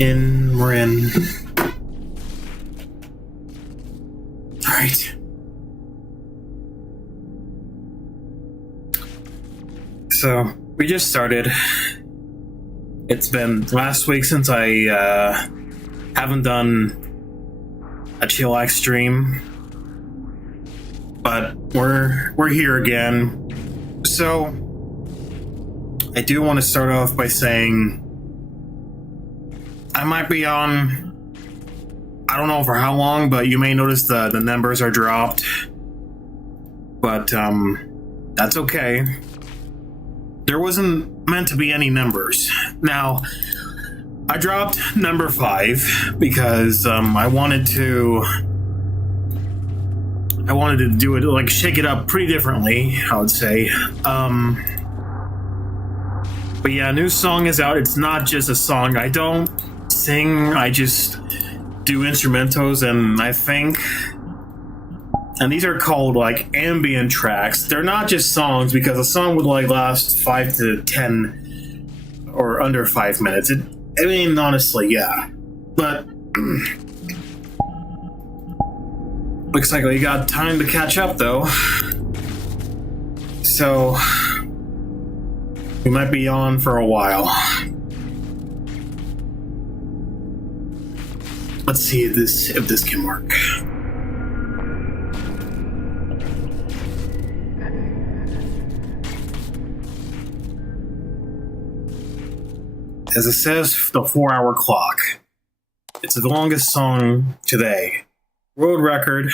We're in. Alright. So, we just started. It's been last week since I haven't done a Chillax stream. But we're here again. So, I do want to start off by saying I might be on, I don't know for how long, but you may notice the numbers are dropped. But that's okay. There wasn't meant to be any numbers. Now, I dropped number 5 because I wanted to do it, like, shake it up pretty differently, I would say. But yeah, a new song is out. It's not just a song. I don't sing, I just do instrumentals, and I think, and these are called like ambient tracks. They're not just songs, because a song would like last 5 to 10 or under 5 minutes. I mean, honestly, yeah. But looks like we got time to catch up, though. So we might be on for a while. Let's see if this can work. As it says, the 4-hour clock. It's the longest song today. World record.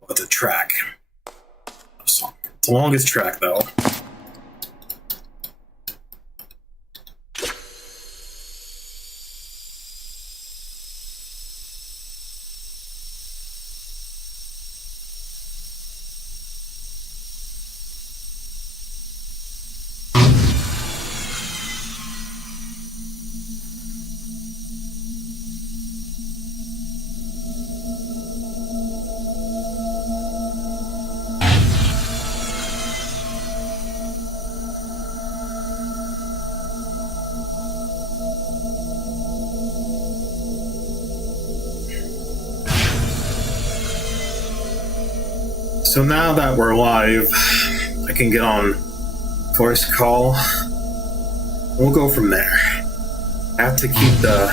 What's a track? It's the longest track, though. So now that we're live, I can get on voice call. We'll go from there. I have to keep the.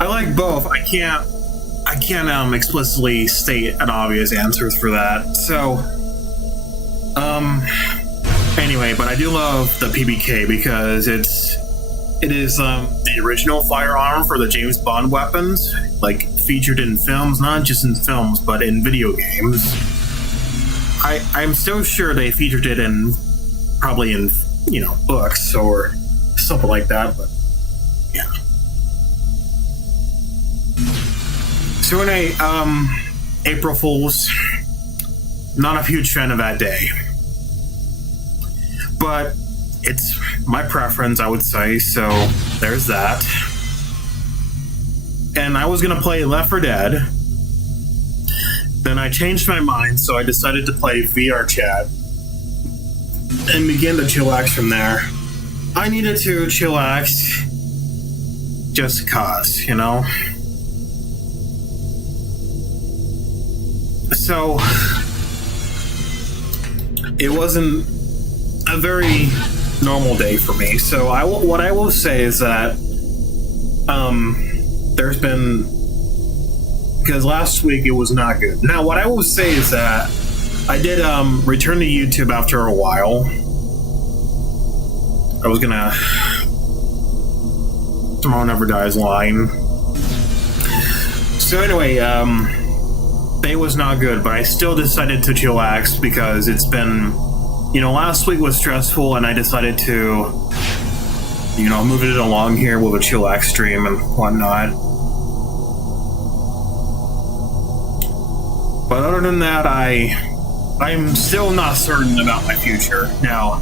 I like both. I can't explicitly state an obvious answer for that. So, anyway, but I do love the PBK because it is the original firearm for the James Bond weapons, like featured in films, not just in films, but in video games. I'm still sure they featured it probably in, books or something like that, but yeah. So anyway, April Fools, not a huge fan of that day. But it's my preference, I would say, so there's that. And I was gonna play Left 4 Dead. Then I changed my mind, so I decided to play VR Chat and begin to chillax from there. I needed to chillax just cause, So it wasn't a very normal day for me. So what I will say is that there's been, because last week it was not good. Now what I will say is that I did return to YouTube after a while. I was gonna Tomorrow Never Dies line. So anyway, day was not good, but I still decided to chillax because it's been, last week was stressful, and I decided to, move it along here with a chillax stream and whatnot. But other than that, I'm still not certain about my future. Now,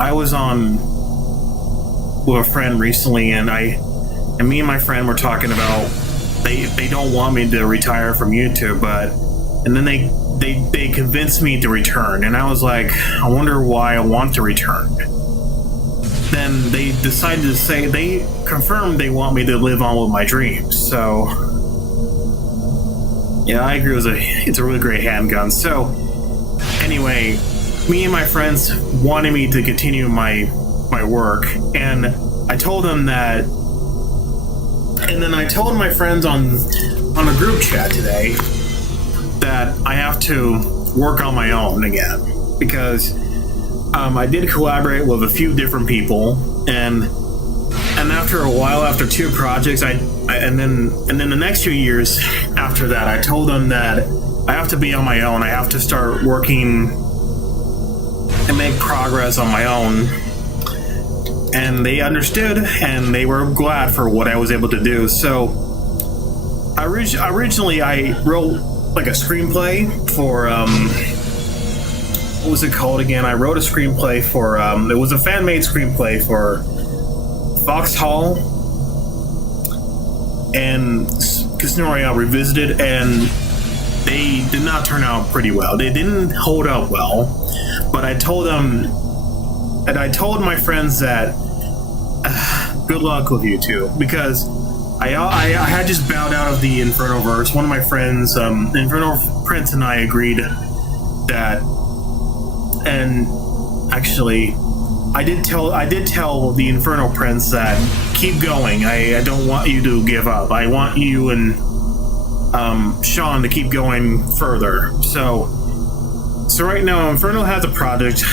I was on with a friend recently, and me and my friend were talking about they don't want me to retire from YouTube, and then they convinced me to return, and I was like, I wonder why I want to return. Then they decided to say, they confirmed they want me to live on with my dreams. So yeah, I agree. It's a really great handgun. So anyway, me and my friends wanted me to continue my work, and I told them that. And then I told my friends on a group chat today that I have to work on my own again, because I did collaborate with a few different people, and after a while, after 2 projects, and then the next few years after that, I told them that I have to be on my own. I have to start working and make progress on my own. And they understood, and they were glad for what I was able to do. So originally I wrote like a screenplay for what was it called again? I wrote a screenplay for it was a fan-made screenplay for Foxhall and Casino Royale Revisited, and they did not turn out pretty well. They didn't hold up well, but I told them, and I told my friends that good luck with you two, because I had just bowed out of the Inferno-verse. One of my friends, Inferno Prince, and I agreed that, and actually, I did tell the Inferno Prince that keep going. I don't want you to give up. I want you and Sean to keep going further. So right now, Inferno has a project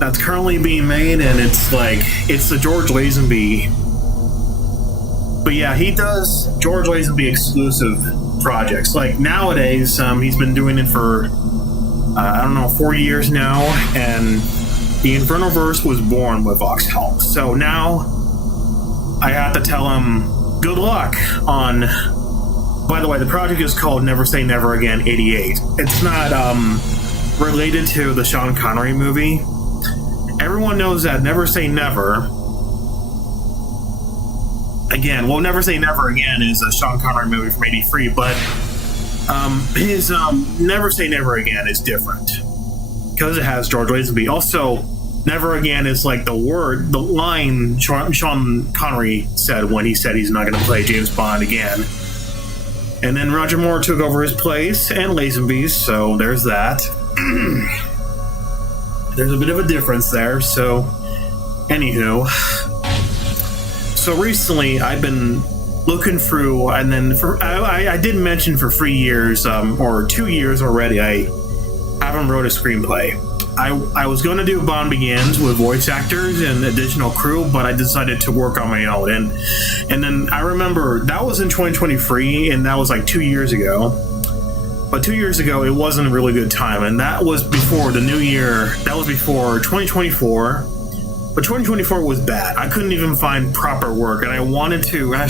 that's currently being made, and it's the George Lazenby. But yeah, he does George Lazenby exclusive projects. Like nowadays, he's been doing it for 4 years now, and the Inferno-verse was born with Foxhall. So now I have to tell him good luck on. By the way, the project is called Never Say Never Again 88. It's not related to the Sean Connery movie. Everyone knows that Never Say Never Again. Well, Never Say Never Again is a Sean Connery movie from '83, but his Never Say Never Again is different because it has George Lazenby. Also, Never Again is like the line Sean Connery said when he said he's not going to play James Bond again. And then Roger Moore took over his place, and Lazenby's, so there's that. There's a bit of a difference there, so anywho. So recently I've been looking through, and then I did mention for 3 years, or 2 years already, I haven't wrote a screenplay. I was going to do Bond Begins with voice actors and additional crew, but I decided to work on my own. And then I remember that was in 2023, and that was like 2 years ago. But 2 years ago, it wasn't a really good time, and that was before the new year. That was before 2024. But 2024 was bad. I couldn't even find proper work, and I wanted to I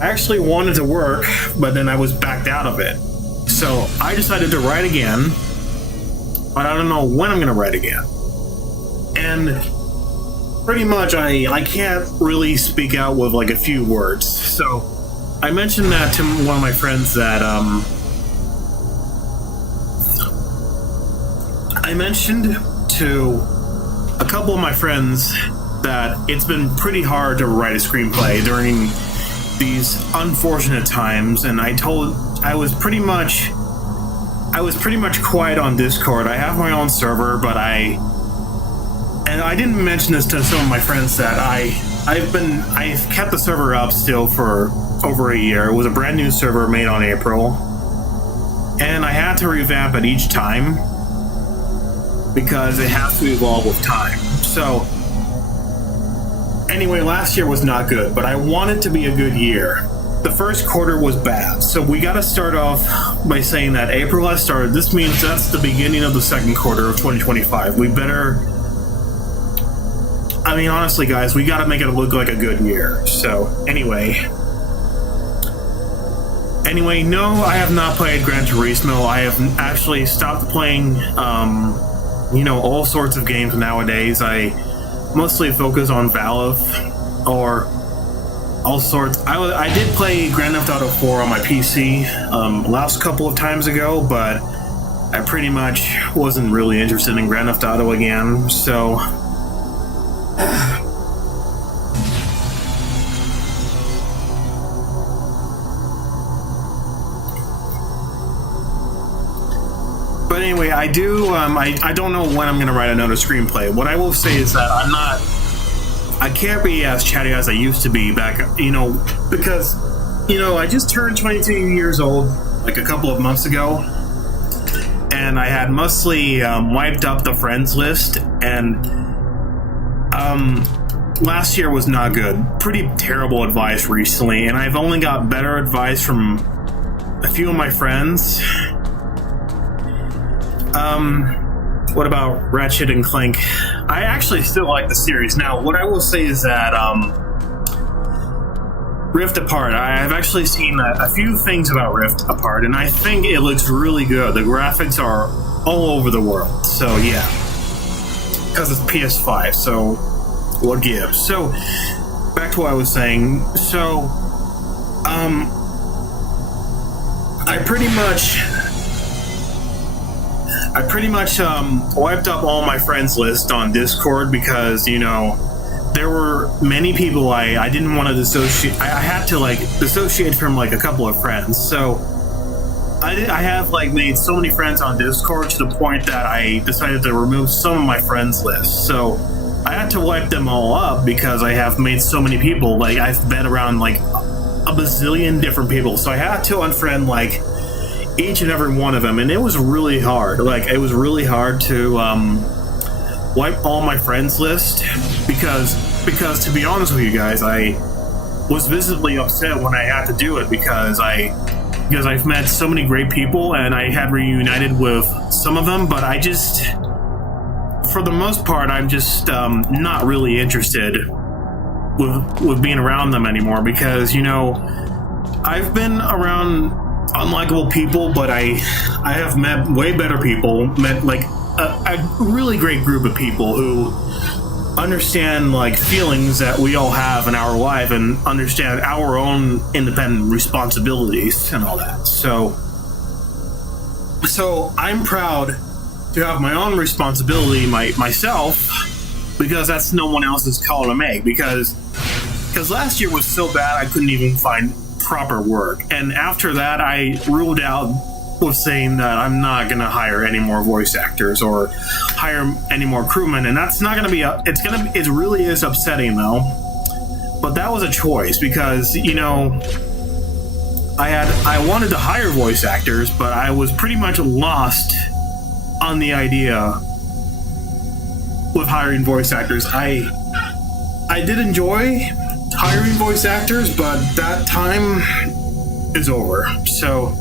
actually wanted to work, but then I was backed out of it. So I decided to write again. But I don't know when I'm going to write again. And pretty much I can't really speak out with like a few words. So I mentioned that to one of my friends that I mentioned to a couple of my friends that it's been pretty hard to write a screenplay during these unfortunate times, and I was pretty much quiet on Discord. I have my own server, but I didn't mention this to some of my friends that I've kept the server up still for over a year. It was a brand new server made on April, and I had to revamp it each time because it has to evolve with time. So anyway, last year was not good, but I want it to be a good year. The first quarter was bad, so we got to start off by saying that April has started. This means that's the beginning of the second quarter of 2025. We better, I mean, honestly, guys, we got to make it look like a good year. So anyway, no, I have not played Gran Turismo. I have actually stopped playing, all sorts of games nowadays. I mostly focus on Valve or all sorts. I did play Grand Theft Auto 4 on my PC last couple of times ago, but I pretty much wasn't really interested in Grand Theft Auto again, so but anyway, I do I don't know when I'm going to write another screenplay. What I will say is that I can't be as chatty as I used to be back, because I just turned 22 years old like a couple of months ago, and I had mostly wiped up the friends list, and last year was not good. Pretty terrible advice recently, and I've only got better advice from a few of my friends. What about Ratchet and Clank? I actually still like the series. Now, what I will say is that Rift Apart, I've actually seen a few things about Rift Apart, and I think it looks really good. The graphics are all over the world, so yeah. Because it's PS5, so what gives? So, back to what I was saying. So, I pretty much wiped up all my friends list on Discord because, there were many people I didn't want to dissociate. I had to dissociate from a couple of friends. So I have made so many friends on Discord to the point that I decided to remove some of my friends list. So I had to wipe them all up because I have made so many people. I've been around a bazillion different people. So I had to unfriend each and every one of them, and it was really hard. It was really hard to wipe all my friends list because to be honest with you guys, I was visibly upset when I had to do it because I've met so many great people and I had reunited with some of them, but I just, for the most part, I'm just not really interested with being around them anymore because I've been around unlikable people, but I have met way better people, met a really great group of people who understand feelings that we all have in our life and understand our own independent responsibilities and all that. So I'm proud to have my own responsibility myself because that's no one else's call to make because last year was so bad I couldn't even find proper work, and after that I ruled out with saying that I'm not going to hire any more voice actors or hire any more crewmen, and that's not going to be it really is upsetting though, but that was a choice because I wanted to hire voice actors, but I was pretty much lost on the idea with hiring voice actors. I did enjoy hiring voice actors, but that time is over. So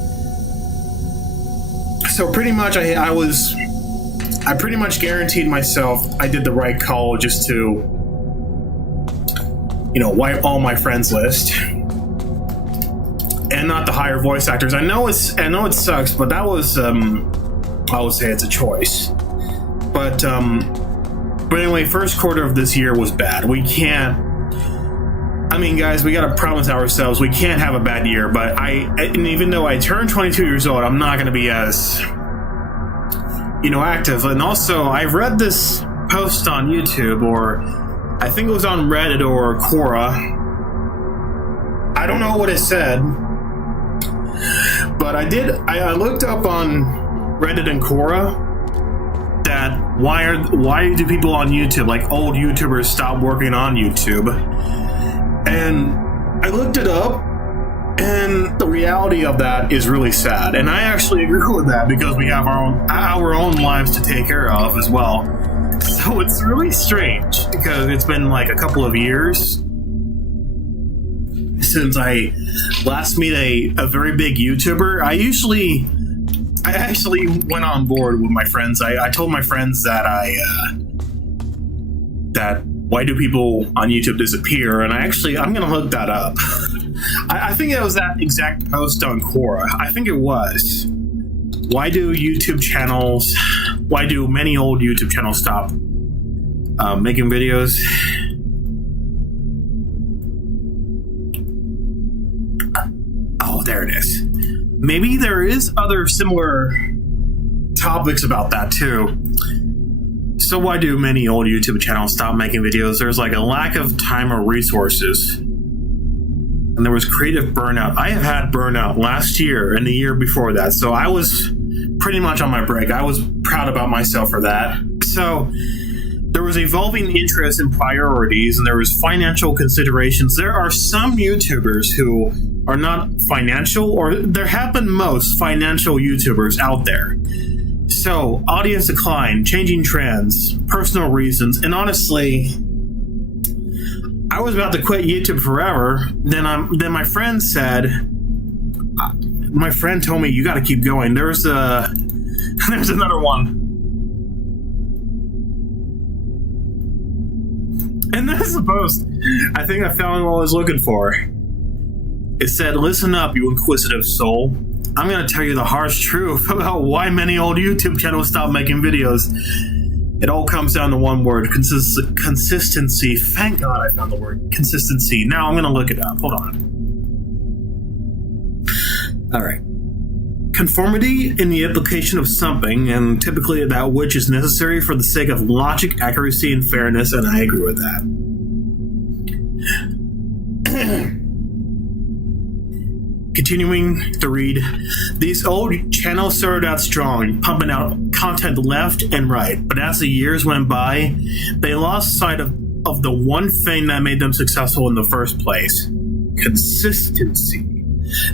pretty much I pretty much guaranteed myself I did the right call just to wipe all my friends list and not to hire voice actors. I know it sucks, but that was I would say it's a choice. But anyway, first quarter of this year was bad. We can't. I mean, guys, we gotta promise ourselves we can't have a bad year. But and even though I turned 22 years old, I'm not gonna be as active. And also, I've read this post on YouTube, or I think it was on Reddit or Quora. I don't know what it said, but I looked up on Reddit and Quora that why do people on YouTube, old YouTubers, stop working on YouTube? And I looked it up, and the reality of that is really sad. And I actually agree with that because we have our own lives to take care of as well. So it's really strange because it's been a couple of years since I last met a very big YouTuber. I actually went on board with my friends. I told my friends that that why do people on YouTube disappear? And I'm going to look that up. I think it was that exact post on Quora. I think it was. Why do many old YouTube channels stop making videos? Oh, there it is. Maybe there is other similar topics about that too. So why do many old YouTube channels stop making videos? There's like a lack of time or resources. And there was creative burnout. I have had burnout last year and the year before that. So I was pretty much on my break. I was proud about myself for that. So there was evolving interest in priorities, and there was financial considerations. There are some YouTubers who are not financial, or there have been most financial YouTubers out there. So, audience decline, changing trends, personal reasons, and honestly, I was about to quit YouTube forever. Then my friend told me, you got to keep going. There's another one. And this is a post. I think I found what I was looking for. It said, "Listen up, you inquisitive soul. I'm going to tell you the harsh truth about why many old YouTube channels stop making videos. It all comes down to one word, consistency." Thank God I found the word consistency. Now I'm going to look it up. Hold on. All right. Conformity in the application of something, and typically that which is necessary for the sake of logic, accuracy, and fairness, and I agree with that. Continuing to read, these old channels started out strong, pumping out content left and right, but as the years went by, they lost sight of the one thing that made them successful in the first place: consistency.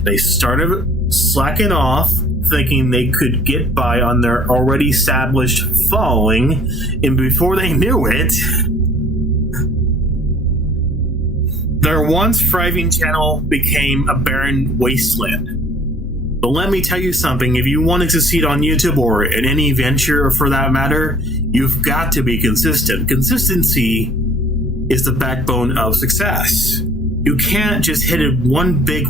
They started slacking off, thinking they could get by on their already established following, and before they knew it, their once thriving channel became a barren wasteland. But let me tell you something, if you want to succeed on YouTube or in any venture for that matter, you've got to be consistent. Consistency is the backbone of success. You can't just hit it big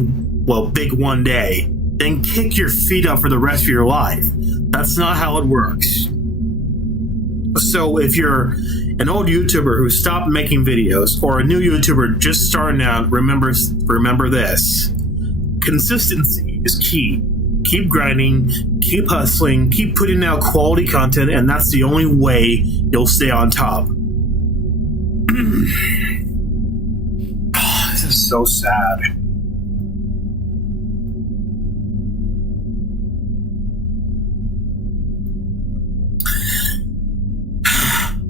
one day, then kick your feet up for the rest of your life. That's not how it works. So if you're an old YouTuber who stopped making videos, or a new YouTuber just starting out, remember this. Consistency is key. Keep grinding, keep hustling, keep putting out quality content, and that's the only way you'll stay on top. This is so sad.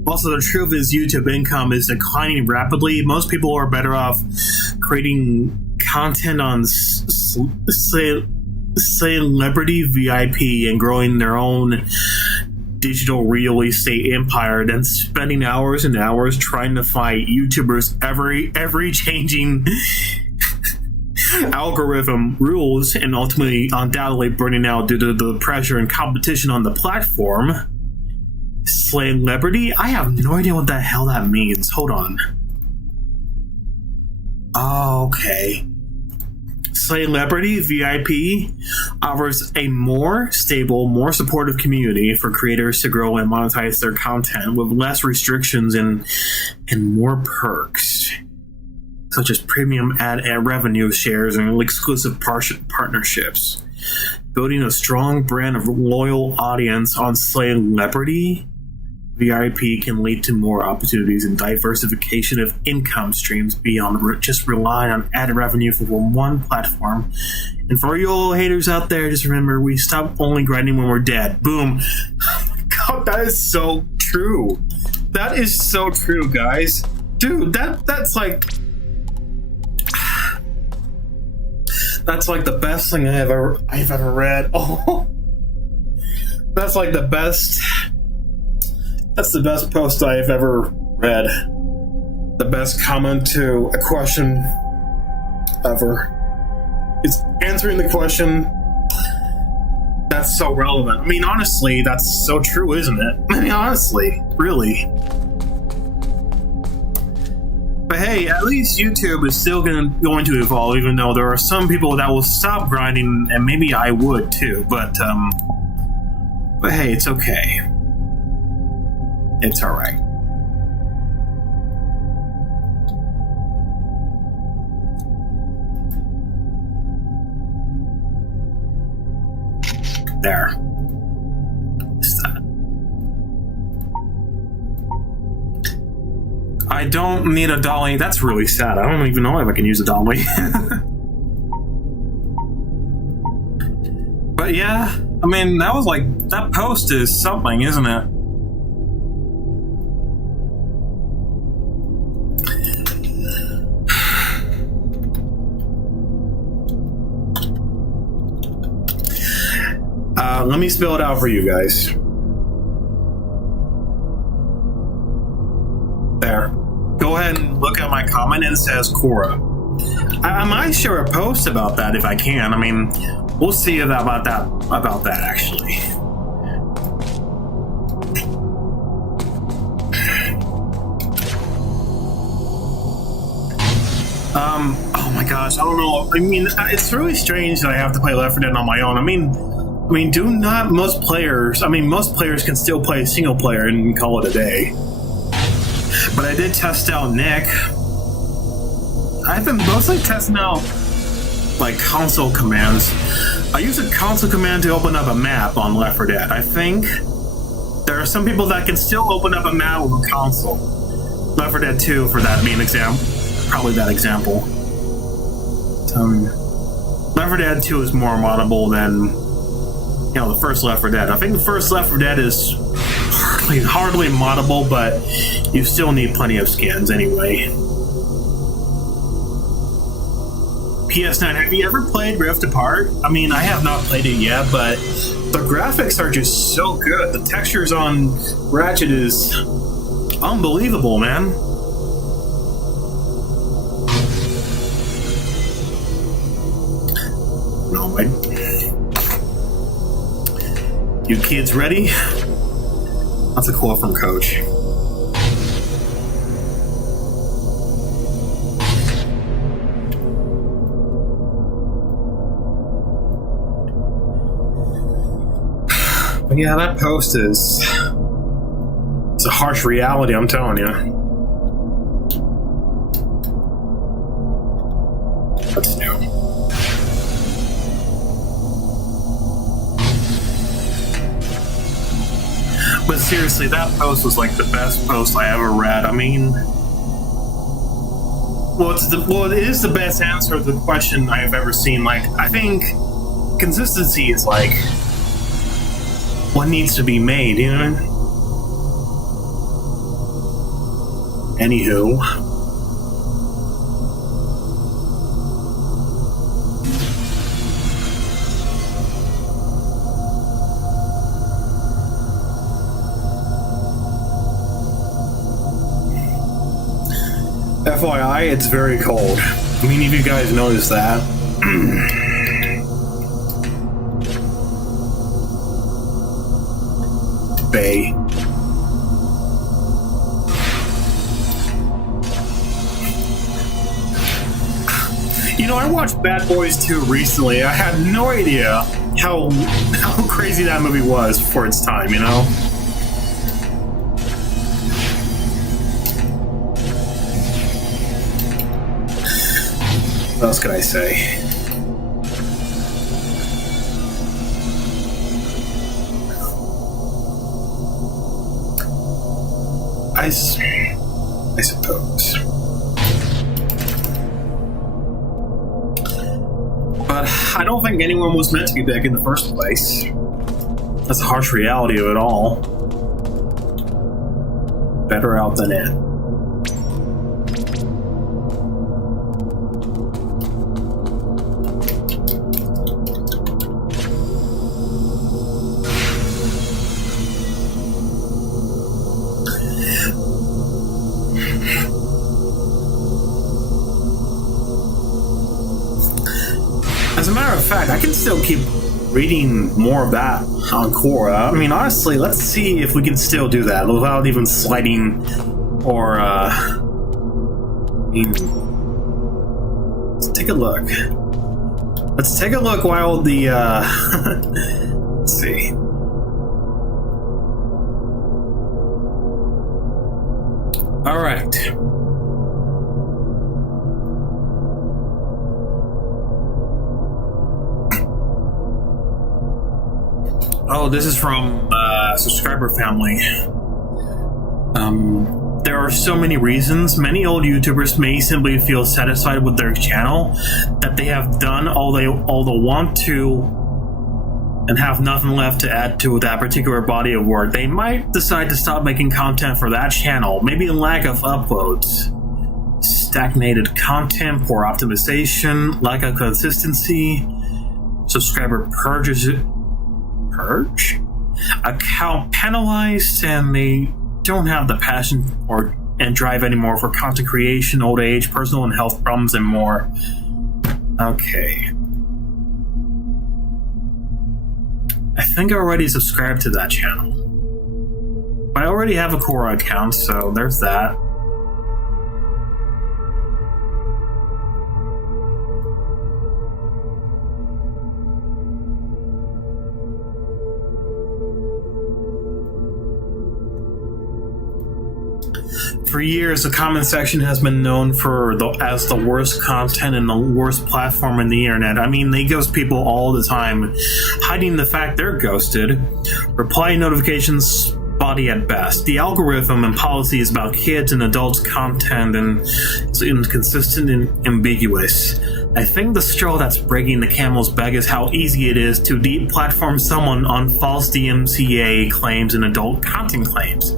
Also, the truth is YouTube income is declining rapidly. Most people are better off creating content on celebrity VIP and growing their own digital real estate empire than spending hours and hours trying to fight YouTubers every changing algorithm rules, and ultimately undoubtedly burning out due to the pressure and competition on the platform. Celebrity? I have no idea what the hell that means. Hold on. Oh, okay. Celebrity VIP offers a more stable, more supportive community for creators to grow and monetize their content with less restrictions and more perks, such as premium ad revenue shares and exclusive partnerships. Building a strong brand of loyal audience on Celebrity VIP can lead to more opportunities and diversification of income streams beyond just relying on ad revenue from one platform. And for you old haters out there, just remember, we stop only grinding when we're dead. Boom. Oh my God, that is so true. That is so true, guys. Dude, that's like the best thing I've ever read. Oh, that's like the best. That's the best post I have ever read. The best comment to a question ever. It's answering the question. That's so relevant. I mean, honestly, that's so true, isn't it? I mean, honestly, really. But hey, at least YouTube is still going to evolve, even though there are some people that will stop grinding, and maybe I would too. But hey, it's okay. It's all right. There. I don't need a dolly. That's really sad. I don't even know if I can use a dolly. But yeah, I mean, that was like, that post is something, isn't it? Let me spell it out for you guys. There. Go ahead and look at my comment, and it says Cora. I might share a post about that if I can. I mean, we'll see about that actually. Oh my gosh, I don't know. I mean, it's really strange that I have to play Left 4 Dead on my own. I mean, most players can still play single player and call it a day. But I did test out Nick. I've been mostly testing out like console commands. I use a console command to open up a map on Left 4 Dead. I think there are some people that can still open up a map with a console. Left 4 Dead 2 for that being example. Probably that example. Left 4 Dead 2 is more moddable than the first Left 4 Dead. I think the first Left 4 Dead is hardly moddable, but you still need plenty of skins anyway. PS9, have you ever played Rift Apart? I mean, I have not played it yet, but the graphics are just so good. The textures on Ratchet is unbelievable, man. No, you kids ready? That's a quote from Coach. But yeah, that post is... it's a harsh reality, I'm telling you. That's new. But seriously, that post was like the best post I ever read. I mean, it is the best answer to the question I have ever seen. Like, I think consistency is like what needs to be made, you know? Anywho. FYI, it's very cold. I mean, if you guys noticed that. Bay. You know, I watched Bad Boys 2 recently. I had no idea how crazy that movie was for its time, you know? What else could I say? I suppose. But I don't think anyone was meant to be big in the first place. That's the harsh reality of it all. Better out than in. As a matter of fact, I can still keep reading more of that on Quora. I mean, honestly, let's see if we can still do that without even sliding or, let's take a look. Let's take a look while the, let's see. All right. Oh, this is from subscriber family. there are so many reasons. Many old YouTubers may simply feel satisfied with their channel, that they have done all they want to and have nothing left to add to that particular body of work. They might decide to stop making content for that channel. Maybe lack of uploads, stagnated content, poor optimization, lack of consistency, subscriber purge, account penalized, and they don't have the passion and drive anymore for content creation, old age, personal and health problems, and more. Okay. I think I already subscribed to that channel. I already have a Quora account, so there's that. For years, the comment section has been known as the worst content and the worst platform in the internet. I mean, they ghost people all the time, hiding the fact they're ghosted. Reply notifications spotty at best. The algorithm and policies about kids and adults' content is inconsistent and ambiguous. I think the straw that's breaking the camel's back is how easy it is to deplatform someone on false DMCA claims and adult content claims.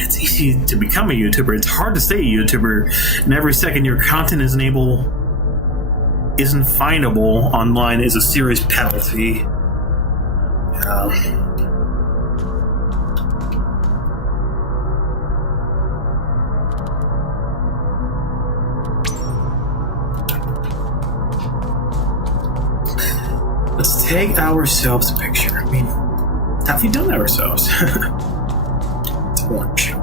It's easy to become a YouTuber. It's hard to stay a YouTuber, and every second your content isn't findable online is a serious penalty. Let's take ourselves a picture. I mean, have we done that ourselves? It's orange.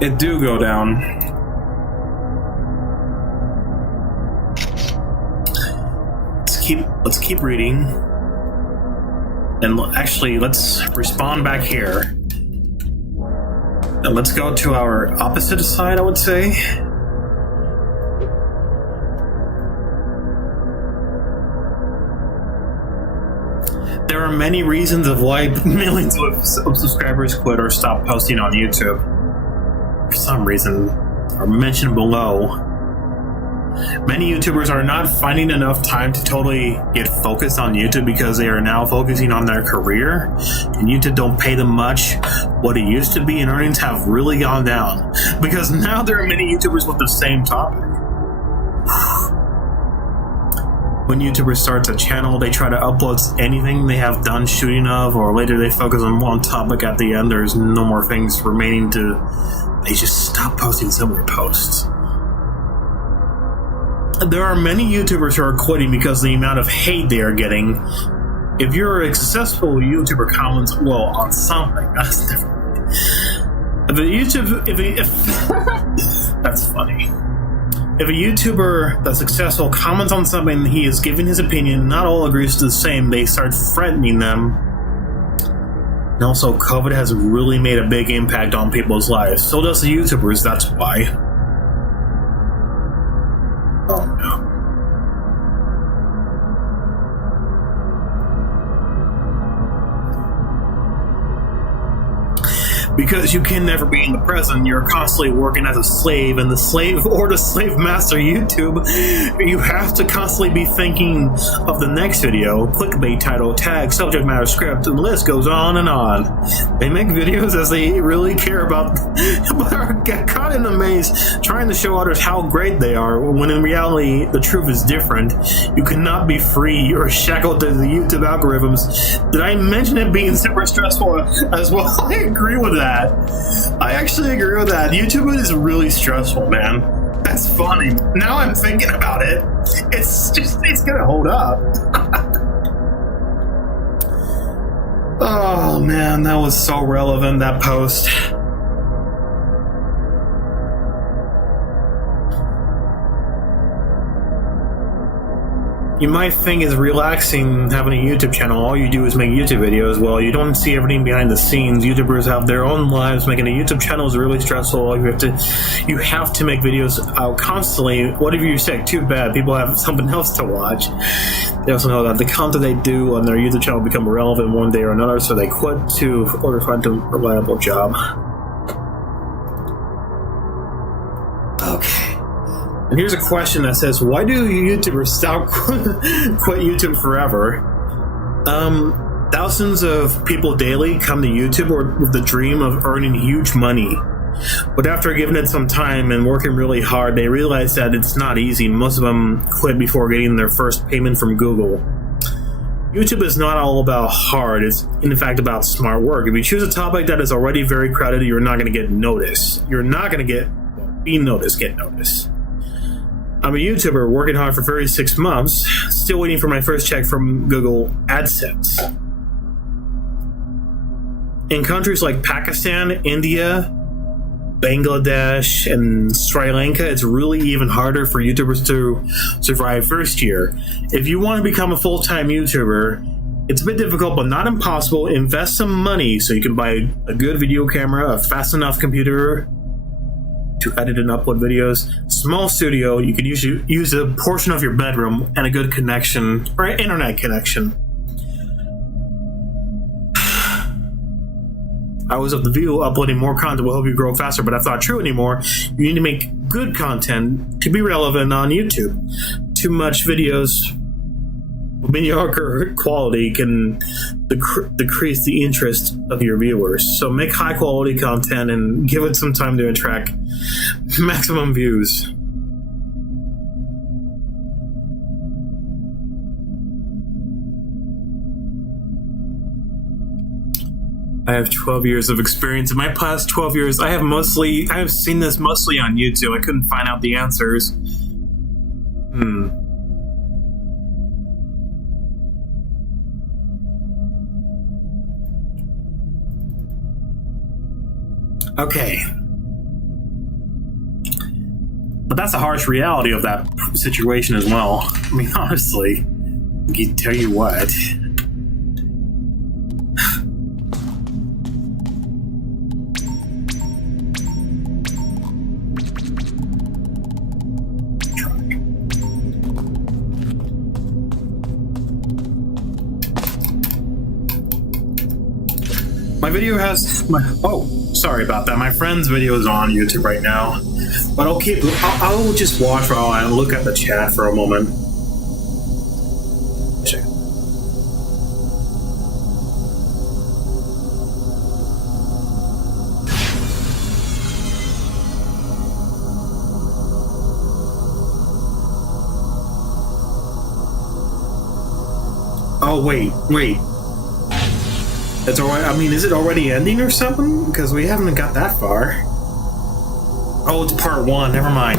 It do go down. Let's keep reading. And actually, let's respond back here. And let's go to our opposite side, I would say. There are many reasons of why millions of subscribers quit or stop posting on YouTube. For some reason, are mentioned below. Many YouTubers are not finding enough time to totally get focused on YouTube because they are now focusing on their career, and YouTube don't pay them much. What it used to be, and earnings have really gone down because now there are many YouTubers with the same topic. When YouTubers start a channel, they try to upload anything they have done shooting of, or later they focus on one topic. At the end, there's no more things remaining to. They just stop posting similar posts. There are many YouTubers who are quitting because of the amount of hate they are getting. If you're a successful YouTuber comments on something, that's different. That's funny. If a YouTuber that's successful comments on something, he is giving his opinion, not all agrees to the same, they start threatening them. And also, COVID has really made a big impact on people's lives. So does the YouTubers, that's why. Oh no. Because you can never be in the present, you're constantly working as a slave, and the slave master YouTube, you have to constantly be thinking of the next video, clickbait title, tag, subject matter, script, and the list goes on and on. They make videos as they really care about, but get caught in a maze trying to show others how great they are, when in reality, the truth is different. You cannot be free or shackled to the YouTube algorithms. Did I mention it being super stressful as well? I agree with that. I actually agree with that. YouTube is really stressful, man. That's funny. Now I'm thinking about it. It's gonna hold up. Oh man, that was so relevant, that post. You might think it's relaxing having a YouTube channel. All you do is make YouTube videos. Well, you don't see everything behind the scenes. YouTubers have their own lives. Making a YouTube channel is really stressful. You have to make videos out constantly. What if you're sick? Too bad. People have something else to watch. They also know that the content they do on their YouTube channel will become irrelevant one day or another, so they quit to or find a reliable job. Okay. And here's a question that says, why do YouTubers stop quit YouTube forever? Thousands of people daily come to YouTube with the dream of earning huge money. But after giving it some time and working really hard, they realize that it's not easy. Most of them quit before getting their first payment from Google. YouTube is not all about hard. It's in fact about smart work. If you choose a topic that is already very crowded, you're not going to get noticed. You're not going to get noticed. I'm a YouTuber working hard for 36 months, still waiting for my first check from Google AdSense. In countries like Pakistan, India, Bangladesh, and Sri Lanka, it's really even harder for YouTubers to survive first year. If you want to become a full-time YouTuber, it's a bit difficult, but not impossible. Invest some money so you can buy a good video camera, a fast enough computer to edit and upload videos, small studio. You can use a portion of your bedroom and a good connection or an internet connection. I was of the view uploading more content will help you grow faster, but that's not true anymore. You need to make good content to be relevant on YouTube. Too much videos with mediocre quality can decrease the interest of your viewers. So make high quality content and give it some time to attract maximum views. I have 12 years of experience. In my past 12 years, I have seen this mostly on YouTube. I couldn't find out the answers. Okay. But that's a harsh reality of that situation as well. I mean, honestly, I tell you what. My video has sorry about that. My friend's video is on YouTube right now, but I'll just watch while I look at the chat for a moment. Oh wait. It's already. I mean, is it already ending or something? Because we haven't got that far. Oh, it's part 1. Never mind.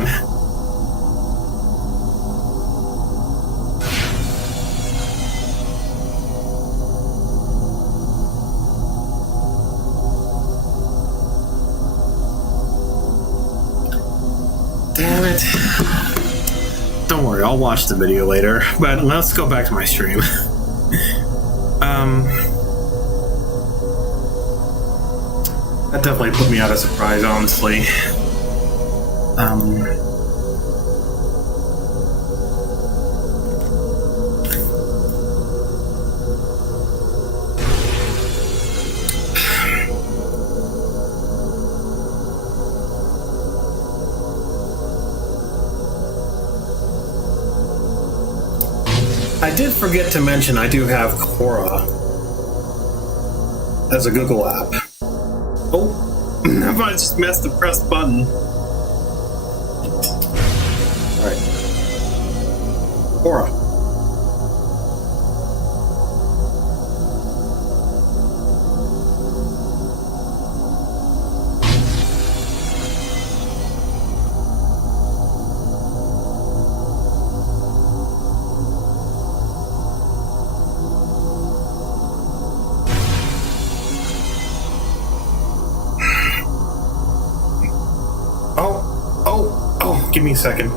Damn it. Don't worry, I'll watch the video later. But let's go back to my stream. That definitely put me out of surprise, honestly. I did forget to mention I do have Quora as a Google app. Oh, I just messed the press button. Alright. Quora. Give me a second.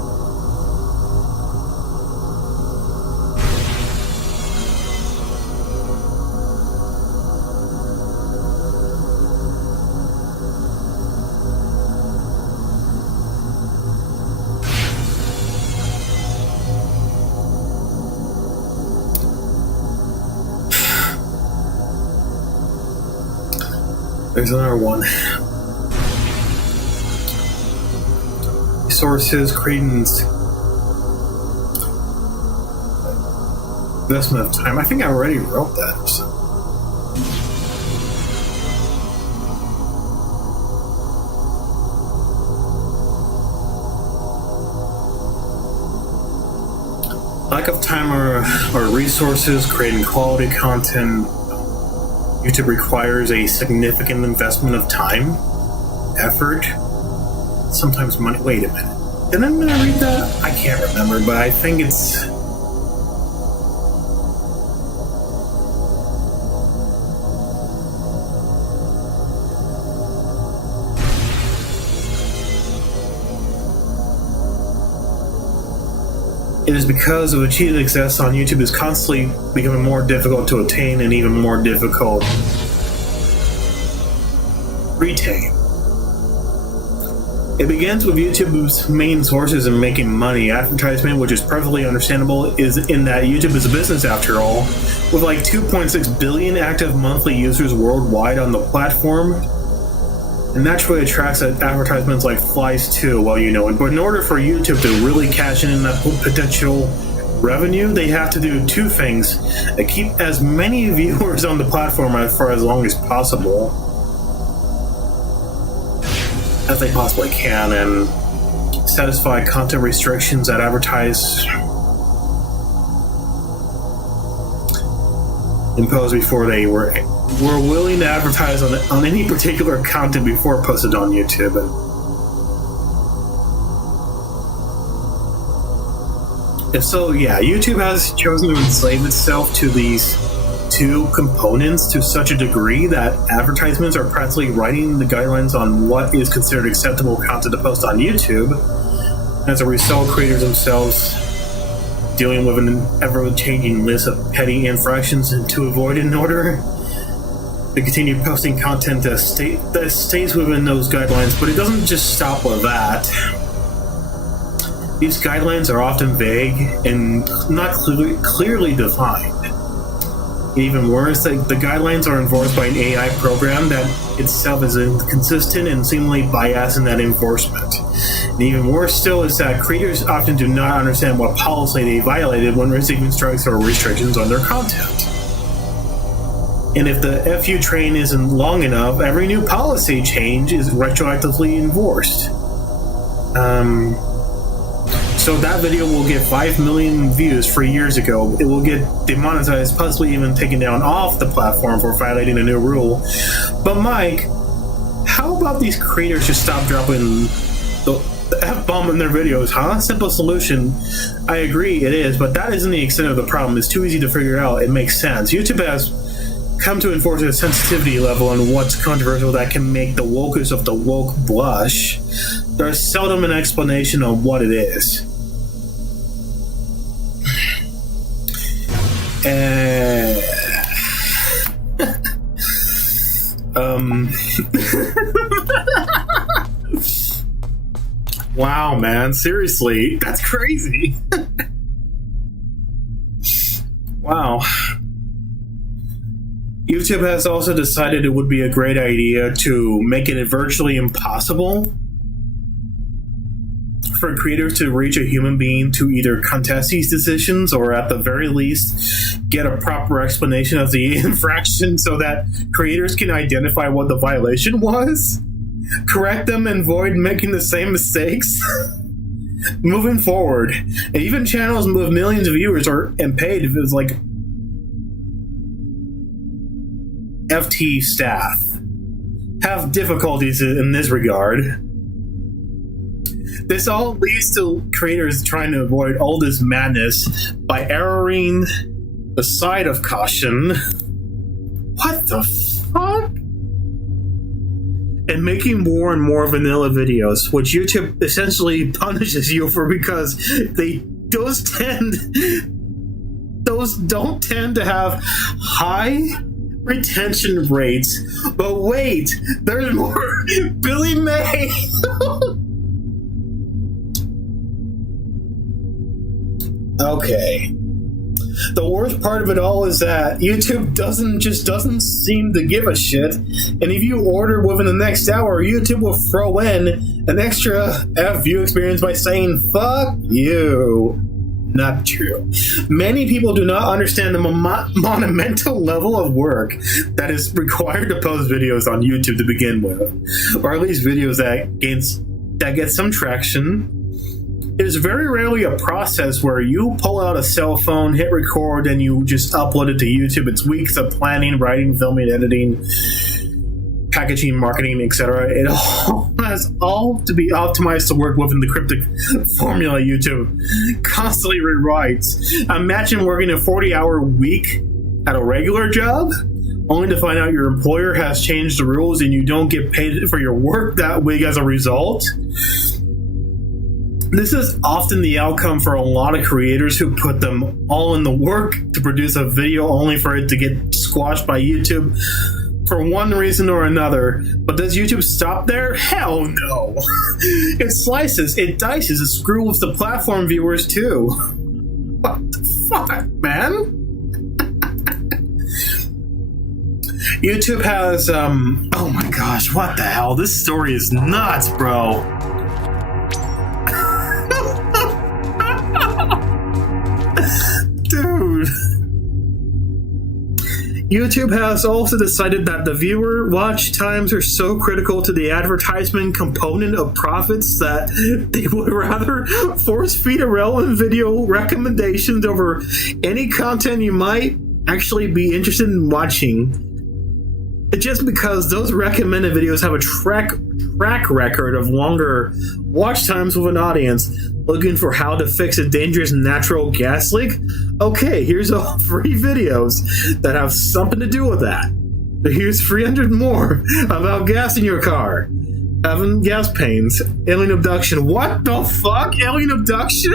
There's another one. Resources, credence, investment of time. I think I already wrote that. So. Lack of time or resources, creating quality content. YouTube requires a significant investment of time, effort, sometimes money. Wait a minute. Did I read that? I can't remember, but I think it's... It is because of achieving success on YouTube is constantly becoming more difficult to attain and even more difficult to retain. It begins with YouTube's main sources in making money. Advertisement, which is perfectly understandable, is in that YouTube is a business after all. With like 2.6 billion active monthly users worldwide on the platform, it naturally attracts advertisements like flies too, well, you know. But in order for YouTube to really cash in that potential revenue, they have to do two things: keep as many viewers on the platform for as long as possible, as they possibly can, and satisfy content restrictions that advertise imposed before they were willing to advertise on any particular content before posted on YouTube. And if so, yeah, YouTube has chosen to enslave itself to these two components to such a degree that advertisements are practically writing the guidelines on what is considered acceptable content to post on YouTube. As a result, creators themselves dealing with an ever-changing list of petty infractions and to avoid in order to continue posting content that stays within those guidelines. But it doesn't just stop with that. These guidelines are often vague and not clearly defined. Even worse, the guidelines are enforced by an AI program that itself is inconsistent and seemingly biased in that enforcement. And even worse still is that creators often do not understand what policy they violated when receiving strikes or restrictions on their content. And if the FU train isn't long enough, every new policy change is retroactively enforced. So that video will get 5 million views 3 years ago. It will get demonetized, possibly even taken down off the platform for violating a new rule. But Mike, how about these creators just stop dropping the F-bomb in their videos, huh? Simple solution. I agree, it is, but that isn't the extent of the problem. It's too easy to figure out. It makes sense. YouTube has come to enforce a sensitivity level on what's controversial that can make the wokest of the woke blush. There's seldom an explanation on what it is. Wow, man, seriously, that's crazy. Wow. YouTube has also decided it would be a great idea to make it virtually impossible for creators to reach a human being to either contest these decisions or at the very least get a proper explanation of the infraction so that creators can identify what the violation was, correct them, and avoid making the same mistakes. Moving forward, and even channels with millions of viewers and paid is like FT staff have difficulties in this regard. This all leads to creators trying to avoid all this madness by erring the side of caution. What the fuck? And making more and more vanilla videos, which YouTube essentially punishes you for because those don't tend to have high retention rates. But wait, there's more. Billy May. Okay. The worst part of it all is that YouTube doesn't seem to give a shit. And if you order within the next hour, YouTube will throw in an extra view experience by saying, fuck you. Not true. Many people do not understand the monumental level of work that is required to post videos on YouTube to begin with, or at least videos that get some traction. It is very rarely a process where you pull out a cell phone, hit record, and you just upload it to YouTube. It's weeks of planning, writing, filming, editing, packaging, marketing, etc. It all has all to be optimized to work within the cryptic formula YouTube constantly rewrites. Imagine working a 40-hour week at a regular job, only to find out your employer has changed the rules and you don't get paid for your work that week as a result. This is often the outcome for a lot of creators who put them all in the work to produce a video only for it to get squashed by YouTube for one reason or another. But does YouTube stop there? Hell no. It slices, it dices, it screws with the platform viewers too. What the fuck, man? YouTube has, oh my gosh, what the hell? This story is nuts, bro. Dude. YouTube has also decided that the viewer watch times are so critical to the advertisement component of profits that they would rather force feed irrelevant video recommendations over any content you might actually be interested in watching. Just because those recommended videos have a track record of longer watch times with an audience looking for how to fix a dangerous natural gas leak. Okay, here's all free videos that have something to do with that. Here's 300 more about gas in your car, having gas pains, alien abduction. What the fuck? Alien abduction?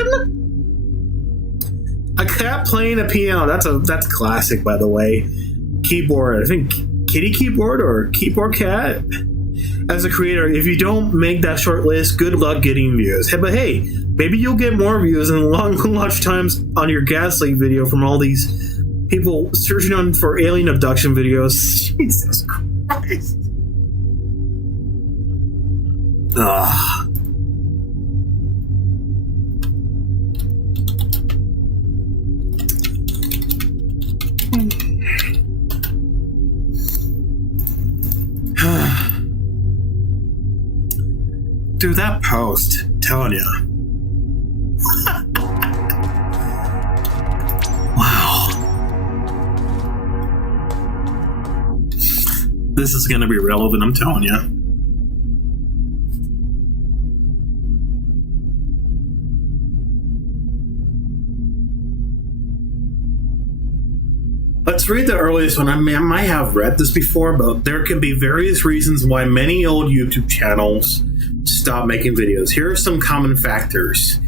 A cat playing a piano. That's classic, by the way. Keyboard. I think kitty keyboard or keyboard cat. As a creator, if you don't make that short list, good luck getting views. Hey, but hey, maybe you'll get more views and long watch times on your gas leak video from all these people searching on for alien abduction videos. Jesus Christ. Ugh. Dude, that post, telling ya. Wow. This is gonna be relevant, I'm telling ya. Let's read the earliest one. I might have read this before, but there can be various reasons why many old YouTube channels stop making videos. Here are some common factors.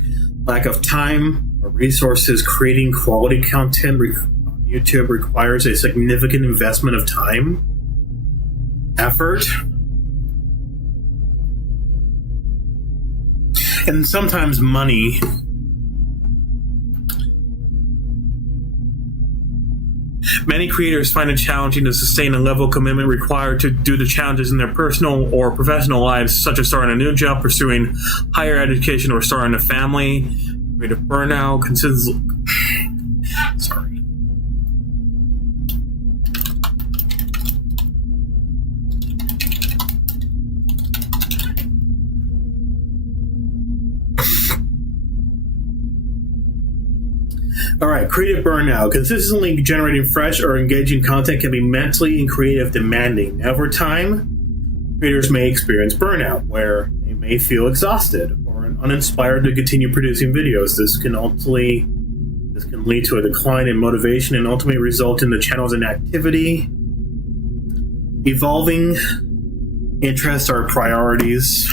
Lack of time or resources. Creating quality content on YouTube requires a significant investment of time, effort, and sometimes money. Many creators find it challenging to sustain a level of commitment required to do the challenges in their personal or professional lives, such as starting a new job, pursuing higher education, or starting a family. Creative burnout consists. Sorry. All right, creative burnout. Consistently generating fresh or engaging content can be mentally and creative demanding. Over time, creators may experience burnout, where they may feel exhausted or uninspired to continue producing videos. This can lead to a decline in motivation and ultimately result in the channel's inactivity. Evolving interests or priorities.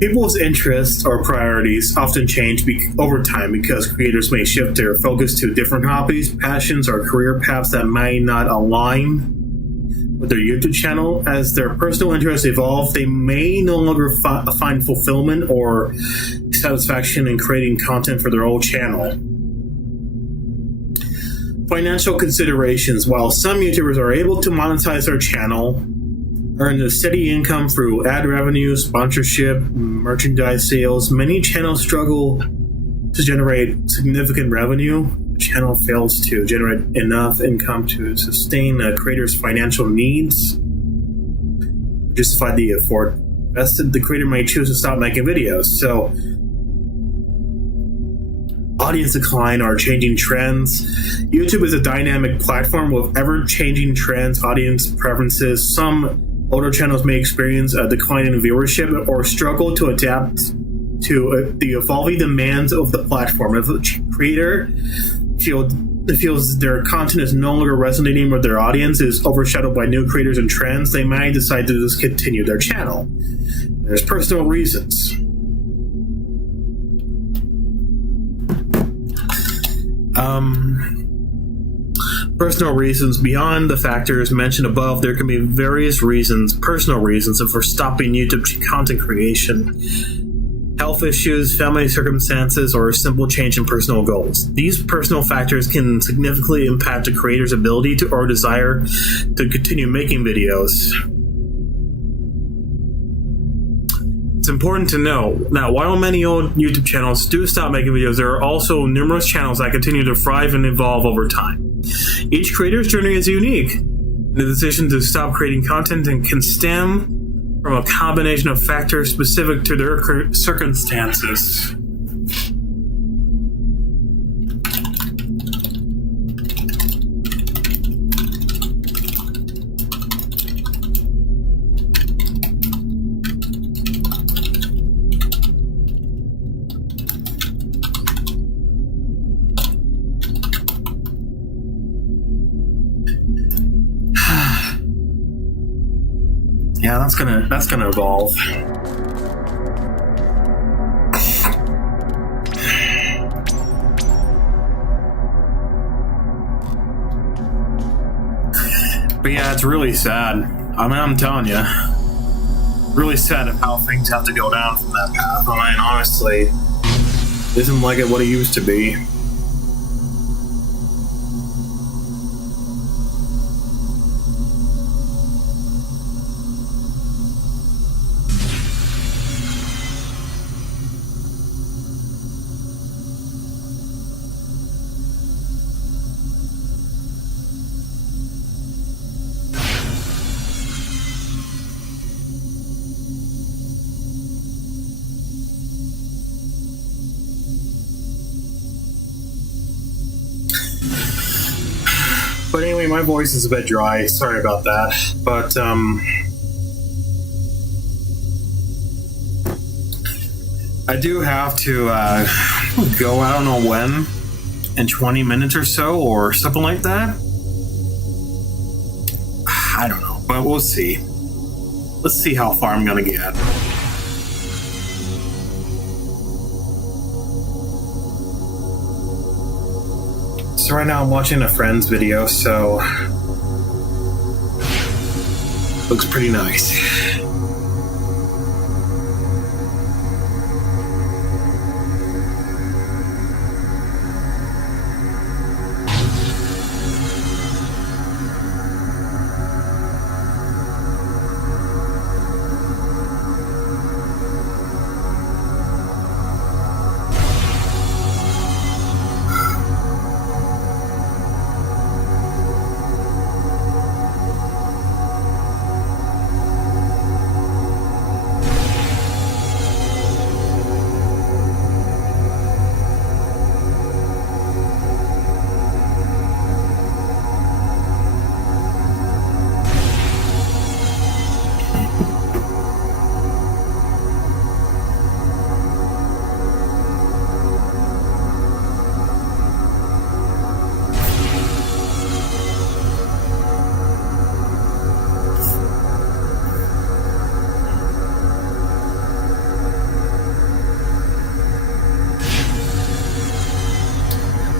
People's interests or priorities often change over time because creators may shift their focus to different hobbies, passions, or career paths that may not align with their YouTube channel. As their personal interests evolve, they may no longer find fulfillment or satisfaction in creating content for their old channel. Financial considerations. While some YouTubers are able to monetize their channel, earn a steady income through ad revenue, sponsorship, merchandise sales, many channels struggle to generate significant revenue. The channel fails to generate enough income to sustain a creator's financial needs, justify the effort invested. The creator may choose to stop making videos. So, audience decline or changing trends. YouTube is a dynamic platform with ever-changing trends, audience preferences. Some older channels may experience a decline in viewership or struggle to adapt to the evolving demands of the platform. If a creator feels their content is no longer resonating with their audience, is overshadowed by new creators and trends, they might decide to discontinue their channel. There's personal reasons. Personal reasons. Beyond the factors mentioned above, there can be various reasons, personal reasons, for stopping YouTube content creation. Health issues, family circumstances, or a simple change in personal goals. These personal factors can significantly impact a creator's ability to or desire to continue making videos. It's important to know, now, while many old YouTube channels do stop making videos, there are also numerous channels that continue to thrive and evolve over time. Each creator's journey is unique. The decision to stop creating content can stem from a combination of factors specific to their circumstances. Yeah, that's gonna evolve. But yeah, it's really sad. I mean, I'm telling you, really sad of how things have to go down from that path. I mean, honestly, isn't like it what it used to be. But anyway, my voice is a bit dry. Sorry about that. But, I do have to, go, I don't know when, in 20 minutes or so, or something like that. I don't know, but we'll see. Let's see how far I'm gonna get. So right now I'm watching a friend's video, so looks pretty nice.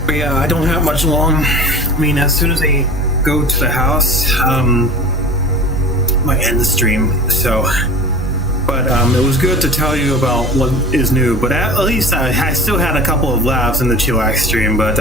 But yeah, I don't have much long. I mean, as soon as I go to the house, might end the stream. So, but it was good to tell you about what is new. But at least I still had a couple of laughs in the Chillax stream. But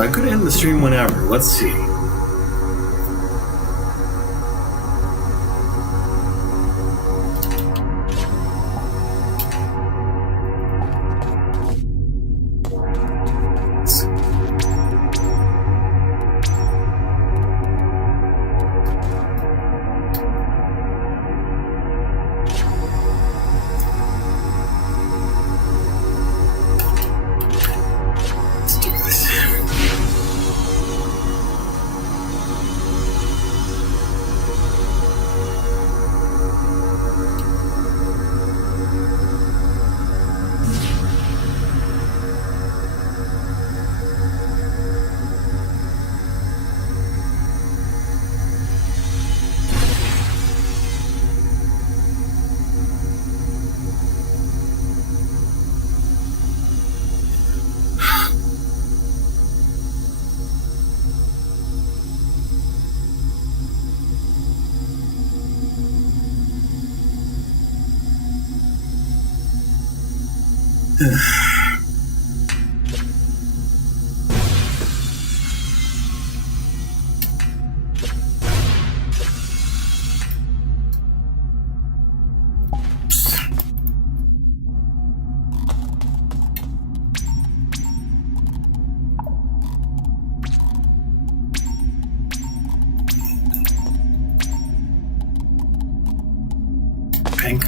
I could end the stream whenever. Let's see. Pink.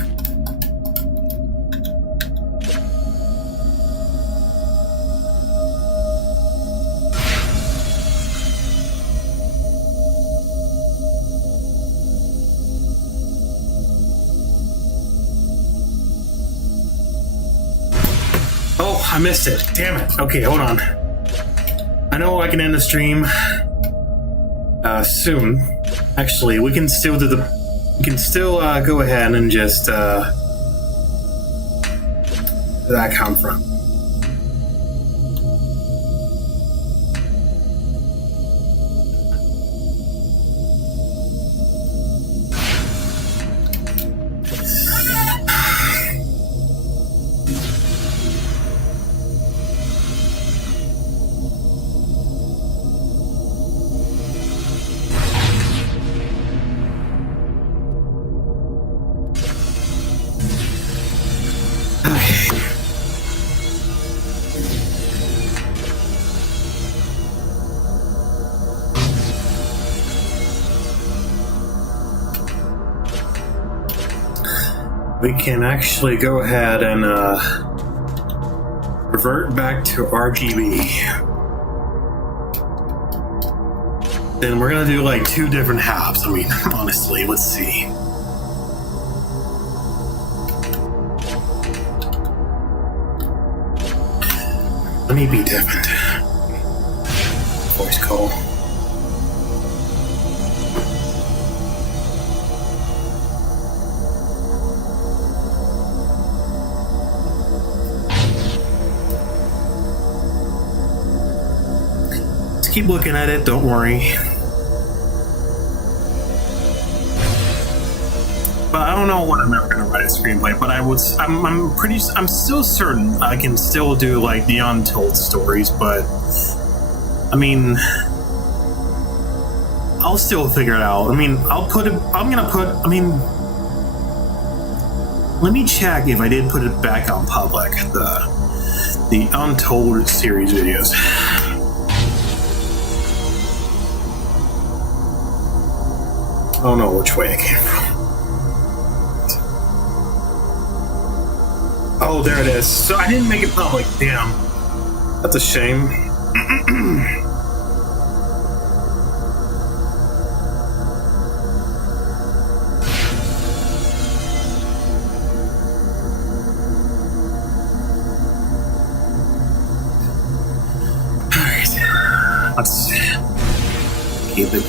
Oh, I missed it. Damn it. Okay, hold on. I know I can end the stream soon. Actually, we can still do the. We can still go ahead and just that come from. We can actually go ahead and revert back to RGB. Then we're gonna do like 2 different halves. I mean, honestly, let's see. Let me be different. Voice call. Keep looking at it, don't worry. But I don't know when I'm ever gonna write a screenplay, but I'm still certain I can still do like the untold stories, but I mean, I'll still figure it out. I mean, let me check if I did put it back on public, the untold series videos. I don't know which way it came from. Oh, there it is. So I didn't make it public. Damn. That's a shame. Alright. Let's keep it.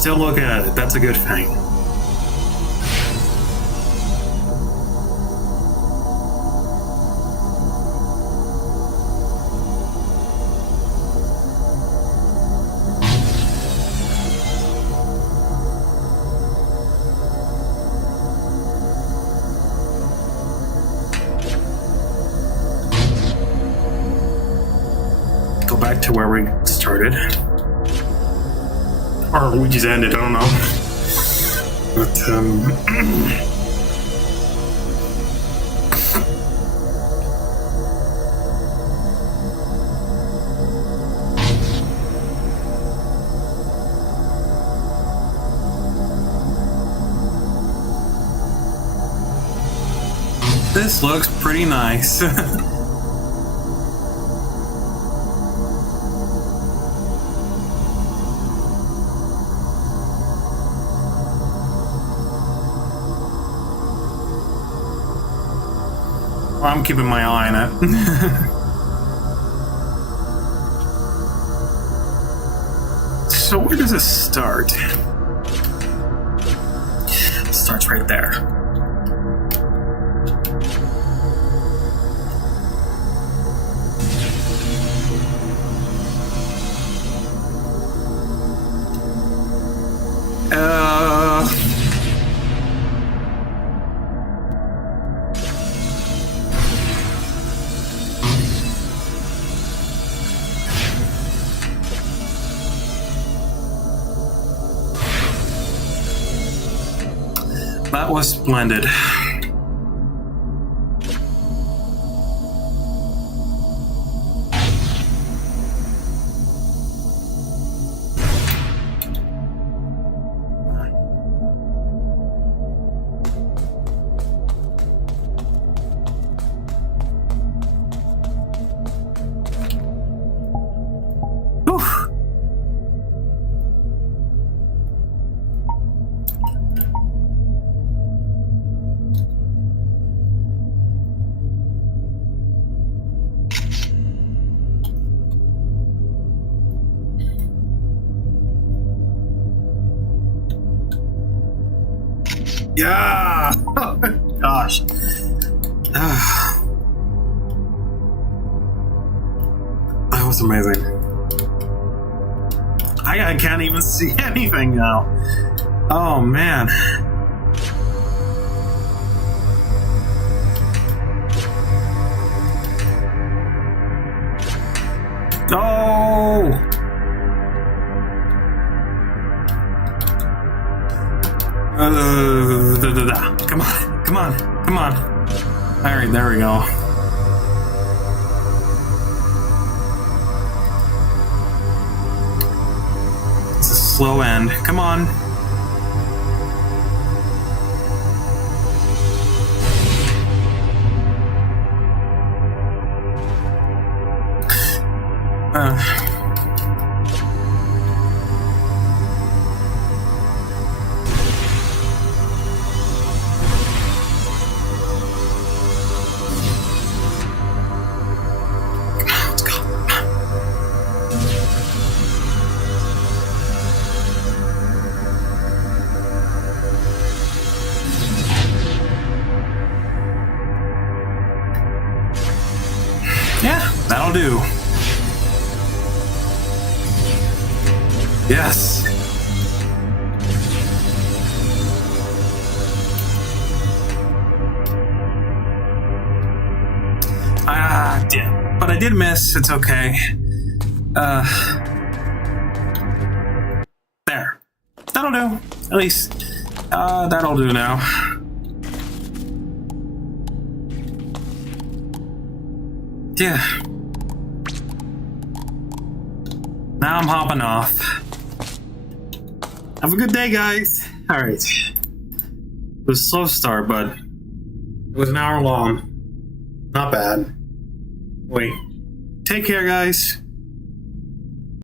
still looking at it. That's a good thing. Go back to where we started. Or we just ended, I don't know. But, this looks pretty nice. I'm keeping my eye on it. So where does it start? It starts right there. That was splendid. Yeah! Oh my gosh. That was amazing. I can't even see anything now. Oh man. Oh! Come on, come on, come on. Alright, there we go. It's a slow end. Come on. Yeah, that'll do. Yes. Ah, damn. But I did miss. It's okay. There. That'll do. At least, that'll do now. Yeah. Now I'm hopping off. Have a good day, guys. Alright. It was a slow start, but it was an hour long. Not bad. Wait. Take care, guys.